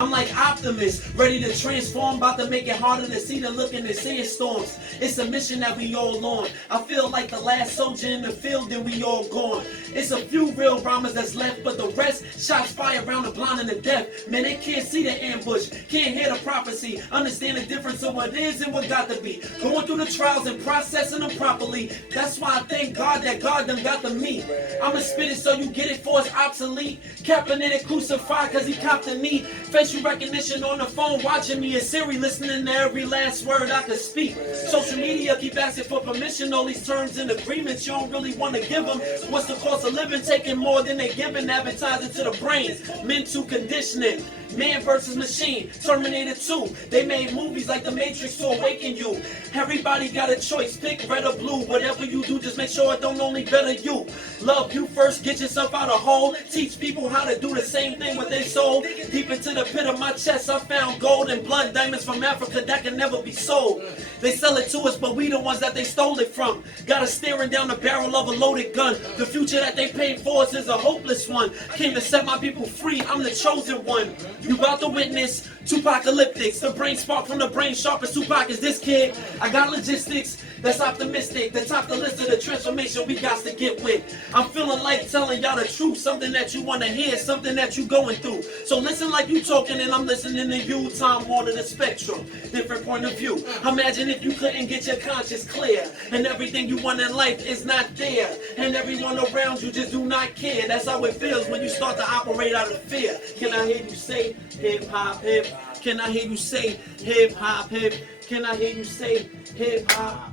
I'm like Optimus, ready to transform, about to make it harder to see than looking at sandstorms. It's a mission that we all on. I feel like the last soldier in the field and we all gone. It's a few real rhymers that's left, but the rest, shots fire around the blind and the deaf. Man, they can't see the ambush, can't hear the prophecy, understand the difference of what is and what got to be. Going through the trials and processing them properly. That's why I thank God that God done got to me. I'ma spit it so you get it for it's obsolete. Kaepernick crucified cause he copped the knee. Facial recognition on the phone, watching me, and Siri listening to every last word I could speak. Social media keep asking for permission, all these terms and agreements you don't really want to give them. What's the cost of living? Taking more than they giving, advertising to the brain. Mental conditioning. Man versus machine, Terminator 2. They made movies like The Matrix to awaken you. Everybody got a choice, pick red or blue. Whatever you do, just make sure it don't only better you. Love you first, get yourself out of hole. Teach people how to do the same thing with their soul. Deep into the pit of my chest, I found gold and blood diamonds from Africa that can never be sold. They sell it to us, but we the ones that they stole it from. Got us staring down the barrel of a loaded gun. The future that they paid for us is a hopeless one. Came to set my people free, I'm the chosen one. You about to witness Tupacalyptics. The brain spark from the brain sharp as Tupac is this kid. I got logistics that's optimistic. The top the list of the transformation we got to get with. I'm feeling like telling y'all the truth. Something that you want to hear, something that you going through. So listen like you talking and I'm listening to you. Time Warner the spectrum, different point of view. Imagine if you couldn't get your conscience clear and everything you want in life is not there. And everyone around you just do not care. That's how it feels when you start to operate out of fear. Can I hear you say hip hop hip? Can I hear you say hip hop hip? Can I hear you say hip hop?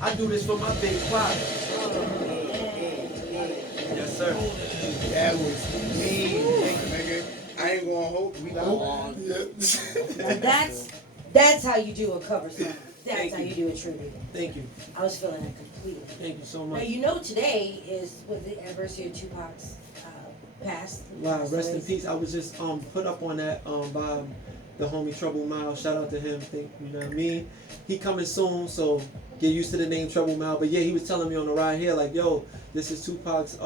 I do this for my big father. Yes, sir. That was mean, nigga. I ain't gonna hold. We That's how you do a cover song. That's how you do a tribute. Thank you. I was feeling that completely. Thank you so Now much. you know today is with the anniversary of Tupac's past. Wow, rest in peace. I was just put up on that by the homie Trouble Mile. Shout out to him. You know what I mean? He coming soon, so get used to the name Trouble Mile. But yeah, he was telling me on the ride here, like, yo, this is Tupac's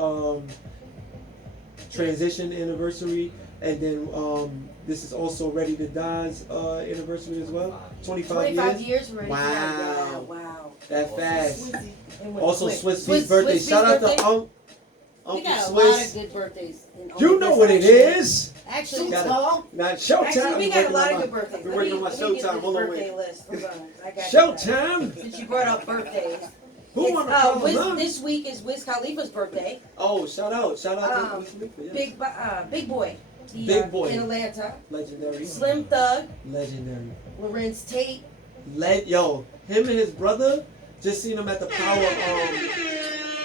transition anniversary, and then this is also Ready to Die's anniversary as well. 25 years already. Wow. Yeah, wow. That fast. And Also, Swiss Swiss birthday. Swiss Shout out birthday. to We Uncle got a Swiss. lot of good birthdays. You know what it is. Actually, Now, Showtime. Actually, we got a lot of good birthdays. We're working on my Let me get Showtime. this Hold on, birthday wait. list. Hold on. I got you. Showtime. Since you brought up birthdays. Who want to call him? This week is Wiz Khalifa's birthday. Oh, shout out to Wiz Khalifa, yes. Big Boy. Big Boy. In Atlanta. Legendary. Slim Thug. Legendary. Lorenz Tate. Yo, him and his brother, just seen him at the Power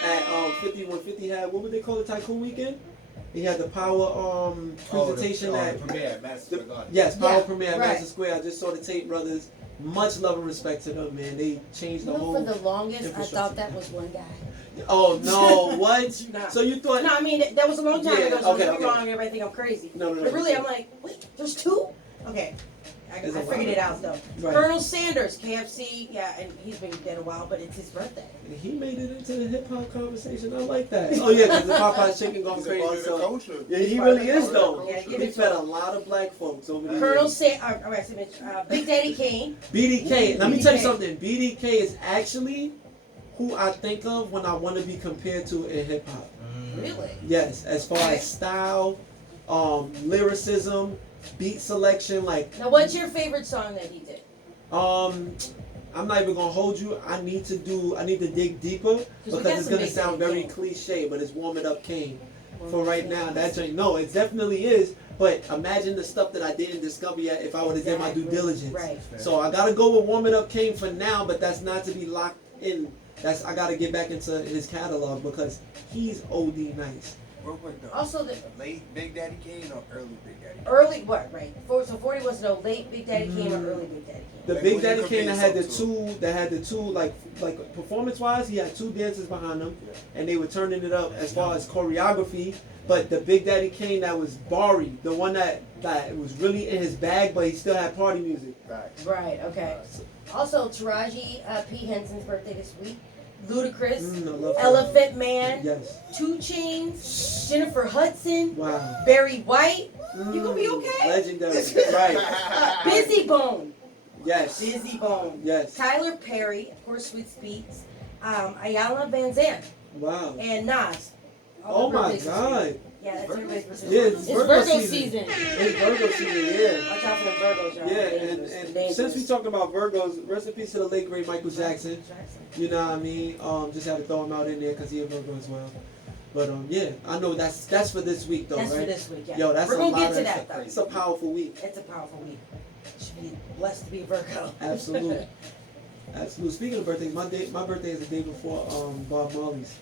at 5150 had, what would they call it, Tycoon Weekend? He had the Power presentation at the premiere at Madison Square Garden. Yes, Power premiere at right. Madison Square. I just saw the Tate brothers. Much love and respect to them, man. They changed the whole. For the longest, I infrastructure. thought that was one guy. Oh no! What? Nah. So you thought? No, I mean that was a long time Yeah, ago. So okay, I'm okay. wrong. Everybody think I'm crazy. No. But really, I'm like, wait, there's two? Okay. I figured it out though. Right. Colonel Sanders, KFC, yeah, and he's been dead a while, but it's his birthday. He made it into the hip hop conversation. I like that. Oh yeah, because the Popeye's chicken gone crazy. So yeah, he really is though. Yeah, He fed a lot of black folks over the Colonel years. Big Daddy Kane. BDK. Let me tell you BDK. something. BDK is actually who I think of when I want to be compared to in hip hop. Really? Yes, as far as style, lyricism, beat selection, like. Now, what's your favorite song that he did? I'm not even gonna hold you. I need to dig deeper because it's gonna sound very cliche, but it's Warm It Up Kane. For right now, that joint, no, it definitely is. But imagine the stuff that I didn't discover yet if I would have did my due diligence. Right. So I gotta go with Warm It Up Kane for now, but that's not to be locked in. I gotta get back into his catalog because he's OD nice. Real quick though. Also, the Late Big Daddy Kane or early Big Daddy Kane? early what? Right. So 40 was no late Big Daddy Kane or early Big Daddy Kane. The Like, Big when Daddy you Kane compare had the two like performance wise, he had two dancers behind him, and they were turning it up as far as choreography. But the Big Daddy Kane that was Bari, the one that was really in his bag, but he still had party music. Right. Okay. Also, Taraji P Henson's birthday this week. Ludacris, I love her. Elephant Man, Yes. 2 Chainz, Jennifer Hudson, Wow. Barry White, You gonna be okay. Legendary. Right. Busy Bone. Yes. Busy Bone. Yes. Tyler Perry, of course, Sweet Speeds. Ayala Van Zandt Wow. and Nas. Oh All my birthdays this God. week. Yeah, that's everybody's birthday. Yeah, It's Virgo season. It's Virgo season, yeah. Watch out for the Virgos, y'all. Yeah, Dangerous. and Dangerous. since we talking about Virgos, rest in peace to the late great Michael Jackson. You know what I mean? Just had to throw him out in there because he a Virgo as well. But yeah, I know that's for this week though, That's right? for this week, yeah. Yo, that's We're a gonna lot get of, to that though. It's a powerful week. It's a powerful week. Should be blessed to be a Virgo. Absolutely. Absolutely. Speaking of birthdays, my birthday is the day before Bob Marley's.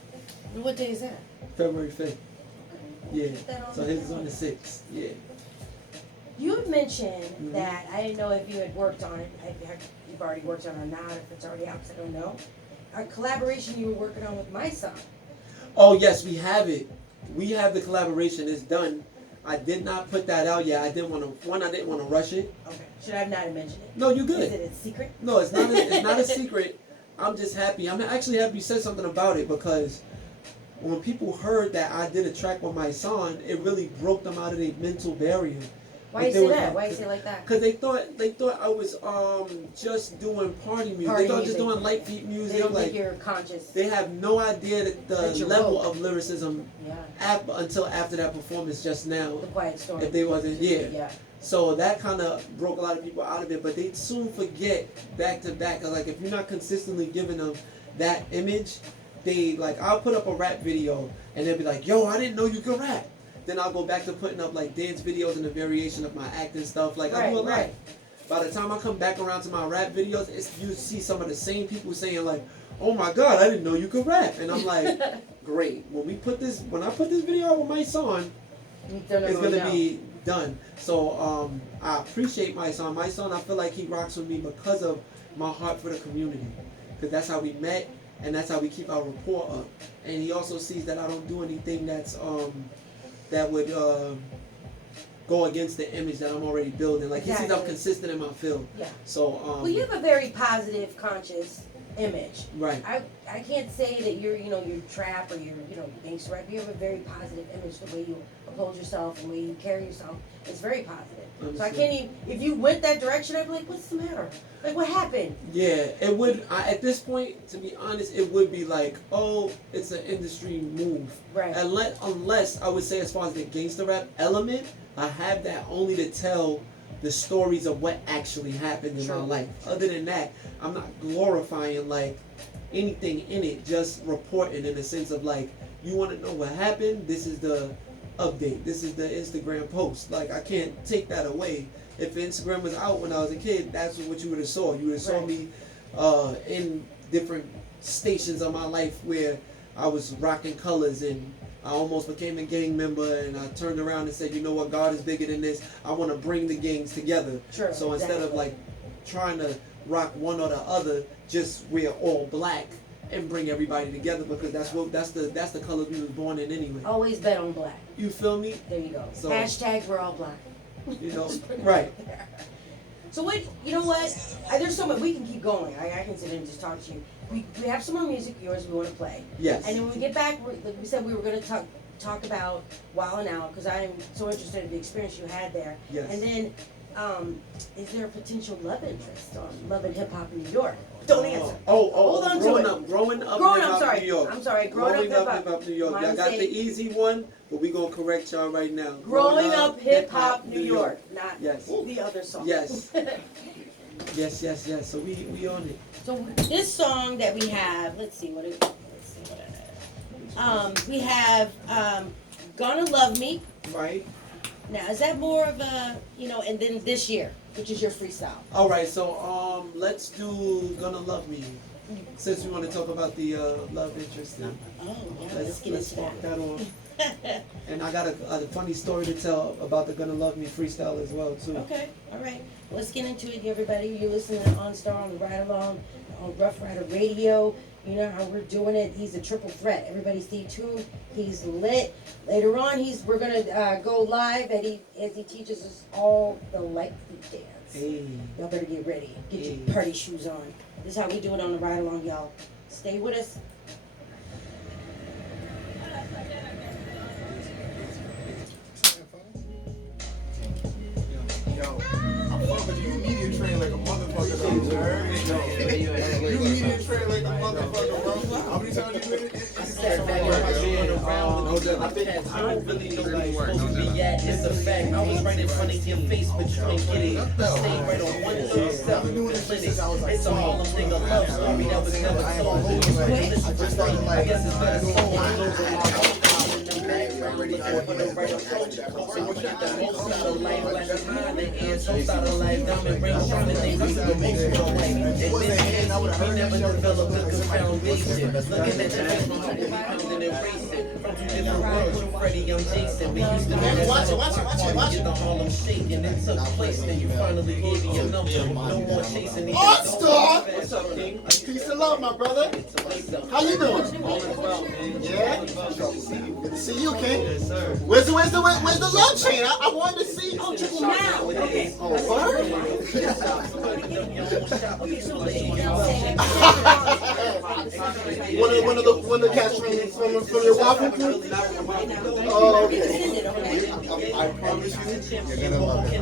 What day is that? February 5th. Yeah. Put that on So the his is on the 6th. Yeah. You had mentioned that, I didn't know if you had worked on it, if you've already worked on it or not, if it's already out, 'cause I don't know. A collaboration you were working on with my son. Oh yes, we have it. We have the collaboration. It's done. I did not put that out yet. I didn't want to rush it. Okay. Should I have not mentioned it? No, you good. Is it a secret? No, it's not. It's not a secret. I'm just happy. I'm actually happy you said something about it because when people heard that I did a track with my son, it really broke them out of their mental barrier. Why you say that? Why you say it like that? Because they thought I was just doing party music. Party they thought music. just doing light beat music. They don't like think you're conscious. they have no idea that the That you're level woke. of lyricism Yeah. until after that performance just now. The Quiet Storm. If they wasn't, Yeah. So that kind of broke a lot of people out of it, but they soon forget back to back. Like if you're not consistently giving them that image, they like I'll put up a rap video and they'll be like, "Yo, I didn't know you could rap." Then I'll go back to putting up like dance videos and a variation of my acting stuff. Like I do a lot. Right. By the time I come back around to my rap videos, you see some of the same people saying like, "Oh my God, I didn't know you could rap," and I'm like, "Great." When I put this video out with my son, it's gonna be done. So I appreciate my son. My son, I feel like he rocks with me because of my heart for the community, because that's how we met and that's how we keep our rapport up. And he also sees that I don't do anything that's that would go against the image that I'm already building. Like he sees I'm consistent in my field. Yeah. So well, you have a very positive, conscious image. Right. I can't say that you're trap or you're gangster rap. You have a very positive image. The way you uphold yourself, the way you carry yourself, it's very positive. So I can't even. If you went that direction, I'd be like, what's the matter? Like, what happened? Yeah, it would. At this point, to be honest, it would be like, oh, it's an industry move. Right. Unless I would say, as far as the gangster rap element, I have that only to tell the stories of what actually happened in my life. Other than that, I'm not glorifying like anything in it. Just reporting in the sense of like, you want to know what happened? This is the update. This is the Instagram post. Like I can't take that away. If Instagram was out when I was a kid, that's what you would have saw. You would have saw me in different stations of my life where I was rocking colors and I almost became a gang member, and I turned around and said, you know what, God is bigger than this. I want to bring the gangs together. Sure, so instead of like trying to rock one or the other, just wear all black and bring everybody together, because that's the color we was born in anyway. Always bet on black. You feel me? There you go. So, hashtag we're all black. You know, right. So what? You know what? There's so much. We can keep going. I can sit and just talk to you. We have some more music of yours we want to play. Yes. And then when we get back, we said we were going to talk about Wild 'N Out, because I am so interested in the experience you had there. Yes. And then, is there a potential love interest on Love and Hip Hop in New York? Don't answer. Hold on to it. Growing up New York. I'm sorry. Growing up hip hop New York. I got the easy one, but we gonna correct y'all right now. Growing up hip hop New York, not the other song. Yes. yes. So we on it. So this song that we have, we have Gonna Love Me. Right. Now, is that more of a, and then this year, which is your freestyle? All right, so let's do Gonna Love Me, since we want to talk about the love interest now. Oh, yeah, let's get into that on. And I got a funny story to tell about the Gonna Love Me freestyle as well, too. Okay, all right. Let's get into it, everybody. You're listening to OnStar on the Ride Along on Rough Rider Radio. You know how we're doing it. He's a triple threat. Everybody stay tuned. He's lit. Later on, we're gonna go live as he teaches us all the likely dance. Hey. Y'all better get ready. Get your party shoes on. This is how we do it on the Ride Along, y'all. Stay with us. I sat back and watched you run around with these other cats. I don't really know where you're supposed to be at. It's a fact. I was right in front of your face, but you ain't get it. I stayed right on 137 clinic. It's a Harlem nigga love story that was never told. Who you really listen to straight? I guess it's better sold. For the right approach, hoping you get the most out of life. Like the mind and ends, most out of life. Diamond ring, trying to think who's the most of life. And this is, we never developed a good foundation. Looking at your face from 2 pounds and erase it. From 2 different worlds, you Freddie, I'm Jason. We used to be that watch it. The Harlem shake, and it took place. Then you finally gave me your number. No more chasing these. ARNSTAR! Peace and love, my brother. How you doing? Yeah? Good to see you, King. Where's the love chain? I wanted to see you. Oh, word? one of the cats from your waffle crew? Oh, okay. I promise you, you're gonna love it.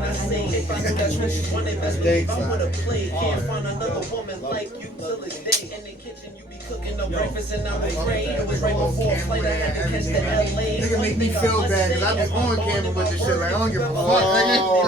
If I would have played, can't find another woman like you till this day. In the kitchen, you be cooking no breakfast, and I was ready. It was right before flight. I had to catch the LA. Nigga make me feel bad because I was on camera with this shit. Like, I don't give a fuck. Oh.